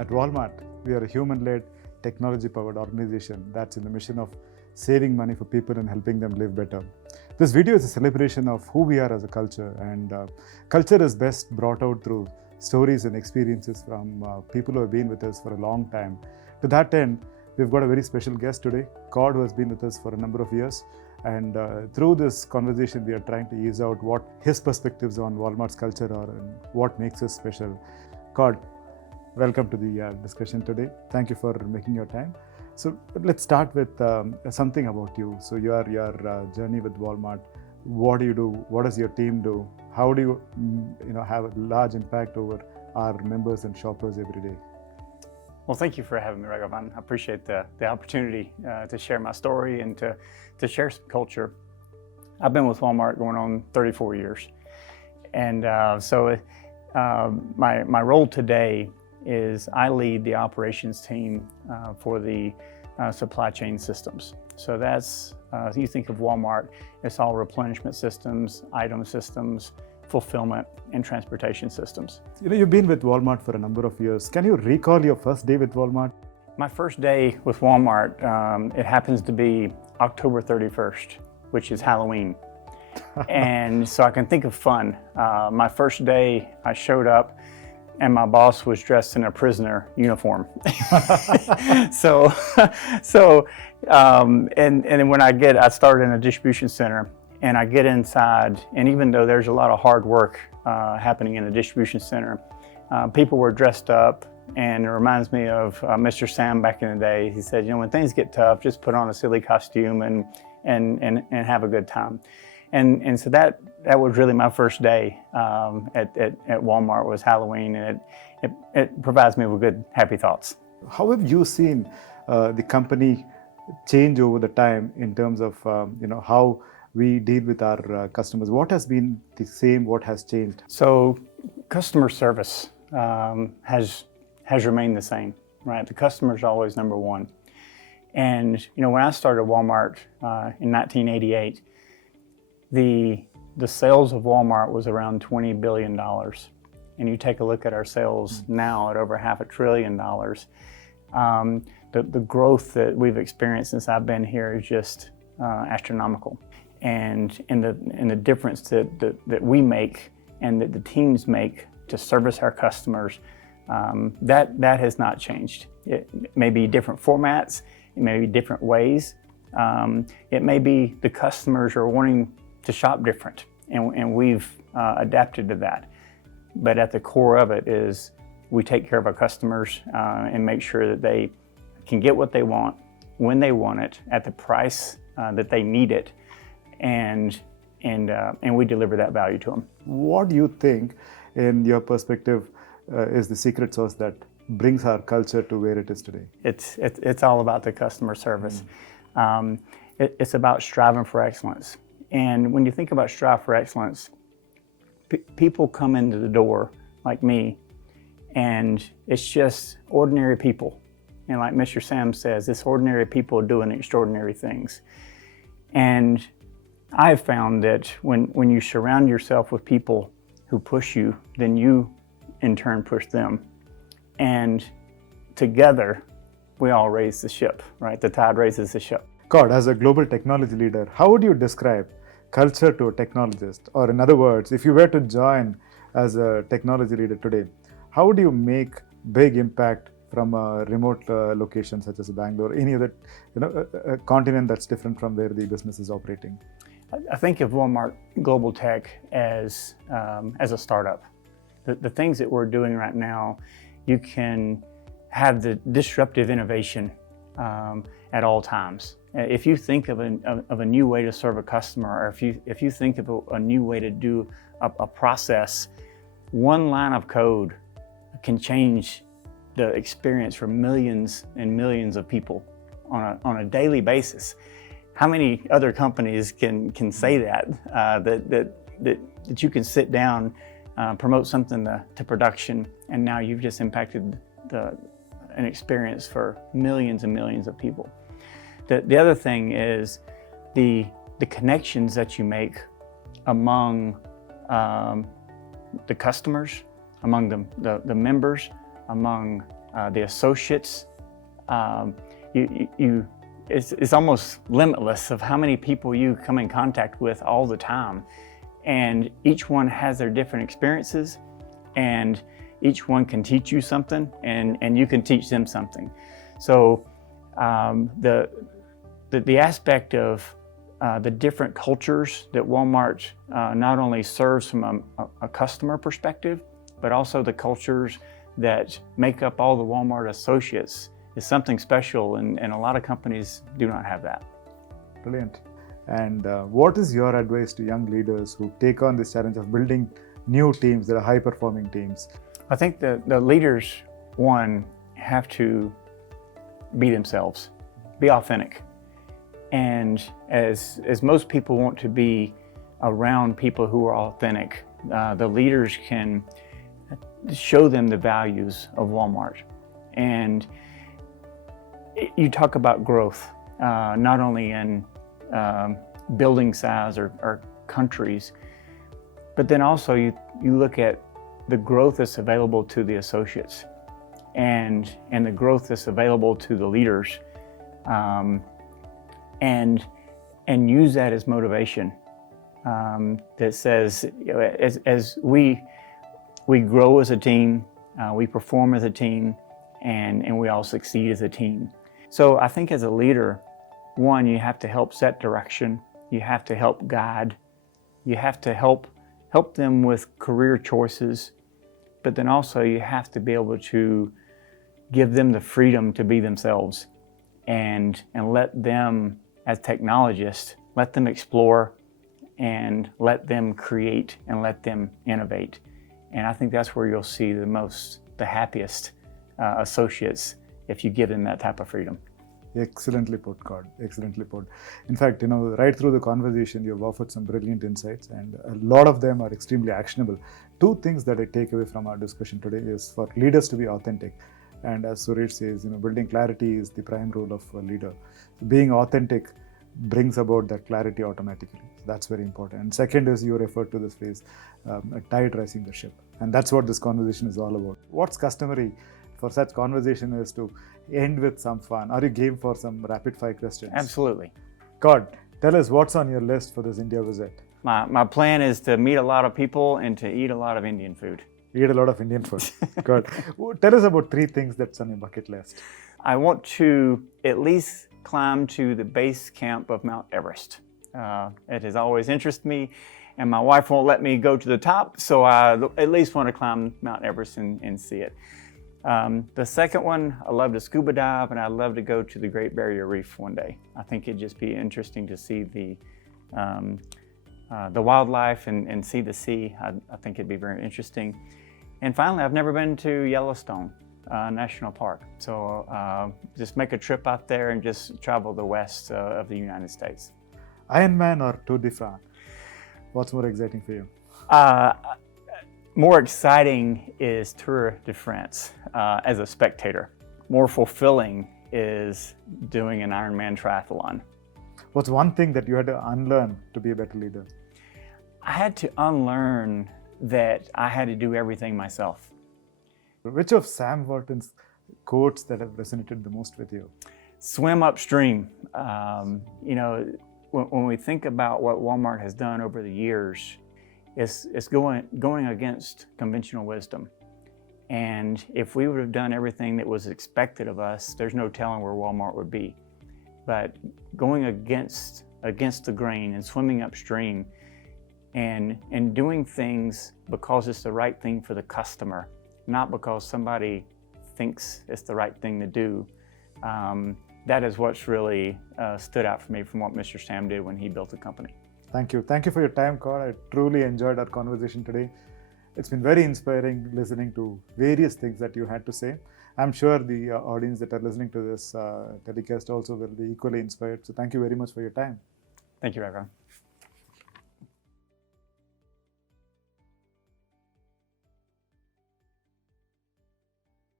At Walmart, we are a human-led, technology-powered organization that's in the mission of saving money for people and helping them live better. This video is a celebration of who we are as a culture, and culture is best brought out through stories and experiences from people who have been with us for a long time. To that end, we've got a very special guest today, Cord, who has been with us for a number of years. And through this conversation, we are trying to ease out what his perspectives on Walmart's culture are and what makes us special. Cord, welcome to the discussion today. Thank you for making your time. So let's start with something about you. So your journey with Walmart. What do you do? What does your team do? How do you have a large impact over our members and shoppers every day? Well, thank you for having me, Raghavan. I appreciate the opportunity to share my story and to share some culture. I've been with Walmart going on 34 years. And my role today is I lead the operations team for the supply chain systems. So that's, you think of Walmart, it's all replenishment systems, item systems, fulfillment, and transportation systems. You've been with Walmart for a number of years. Can you recall your first day with Walmart? My first day with Walmart, it happens to be October 31st, which is Halloween. And so I can think of fun. My first day, I showed up and my boss was dressed in a prisoner uniform. And then when I started in a distribution center, and I get inside, and even though there's a lot of hard work happening in the distribution center, people were dressed up, and it reminds me of Mr. Sam back in the day. He said, when things get tough, just put on a silly costume and have a good time. And so that was really my first day at Walmart, was Halloween, and it provides me with good, happy thoughts. How have you seen the company change over the time in terms of how we deal with our customers? What has been the same? What has changed? So customer service has remained the same, right? The customer is always number one. And when I started Walmart in 1988, the sales of Walmart was around $20 billion. And you take a look at our sales now at over $500 billion. The growth that we've experienced since I've been here is just astronomical. And the difference that we make and that the teams make to service our customers, that has not changed. It may be different formats, it may be different ways, it may be the customers are wanting to shop different, and we've adapted to that. But at the core of it is we take care of our customers and make sure that they can get what they want, when they want it, at the price that they need it, and we deliver that value to them. What do you think, in your perspective, is the secret sauce that brings our culture to where it is today? It's all about the customer service. It's about striving for excellence. And when you think about strive for excellence, people come into the door like me, and it's just ordinary people. And like Mr. Sam says, it's ordinary people doing extraordinary things. And I've found that when you surround yourself with people who push you, then you in turn push them. And together, we all raise the ship, right? The tide raises the ship. Cord, as a global technology leader, how would you describe culture to a technologist? Or in other words, if you were to join as a technology leader today, how would you make big impact from a remote location such as Bangalore, any other a continent that's different from where the business is operating? I think of Walmart Global Tech as a startup. The things that we're doing right now, you can have the disruptive innovation at all times. If you think of a new way to serve a customer, or if you think of a new way to do a process, one line of code can change the experience for millions and millions of people on a daily basis. How many other companies can say that you can sit down, promote something to production, and now you've just impacted an experience for millions and millions of people. The other thing is the connections that you make among the customers, among the members, among the associates. It's almost limitless of how many people you come in contact with all the time. And each one has their different experiences, and each one can teach you something, and you can teach them something. So the aspect of the different cultures that Walmart not only serves from a customer perspective, but also the cultures that make up all the Walmart associates is something special, and a lot of companies do not have that. Brilliant. And what is your advice to young leaders who take on this challenge of building new teams that are high-performing teams? I think the leaders, one, have to be themselves, be authentic. And as most people want to be around people who are authentic, the leaders can show them the values of Walmart. And you talk about growth, not only in building size or countries, but then also you look at the growth that's available to the associates and the growth that's available to the leaders, and use that as motivation. That says, as we grow as a team, we perform as a team, and we all succeed as a team. So I think as a leader, one, you have to help set direction, you have to help guide, you have to help them with career choices, but then also you have to be able to give them the freedom to be themselves, and let them, as technologists, let them explore and let them create and let them innovate. And I think that's where you'll see the happiest associates, if you give them that type of freedom. Excellently put, Cord. Excellently put. In fact, right through the conversation, you've offered some brilliant insights, and a lot of them are extremely actionable. Two things that I take away from our discussion today is for leaders to be authentic. And as Suresh says, building clarity is the prime role of a leader. Being authentic brings about that clarity automatically. So that's very important. And second is, you referred to this phrase, a tide rising the ship. And that's what this conversation is all about. What's customary for such conversation is to end with some fun. Are you game for some rapid fire questions? Absolutely. Cord, tell us what's on your list for this India visit. My plan is to meet a lot of people and to eat a lot of Indian food. Eat a lot of Indian food. Good. Tell us about 3 things that's on your bucket list. I want to at least climb to the base camp of Mount Everest. It has always interested me, and my wife won't let me go to the top, so I at least want to climb Mount Everest and see it. The second one, I love to scuba dive, and I'd love to go to the Great Barrier Reef one day. I think it'd just be interesting to see the wildlife and see the sea. I think it'd be very interesting. And finally, I've never been to Yellowstone National Park. So just make a trip out there and just travel the west of the United States. Ironman or Tour de France? What's more exciting for you? More exciting is Tour de France as a spectator. More fulfilling is doing an Ironman triathlon. What's one thing that you had to unlearn to be a better leader? I had to unlearn that I had to do everything myself. Which of Sam Walton's quotes that have resonated the most with you? Swim upstream. When we think about what Walmart has done over the years, it's going against conventional wisdom. And if we would have done everything that was expected of us, there's no telling where Walmart would be. But going against the grain and swimming upstream and doing things because it's the right thing for the customer, not because somebody thinks it's the right thing to do. That is what's really stood out for me from what Mr. Sam did when he built the company. Thank you. Thank you for your time, Cord. I truly enjoyed our conversation today. It's been very inspiring listening to various things that you had to say. I'm sure the audience that are listening to this telecast also will be equally inspired. So thank you very much for your time. Thank you, Raghav.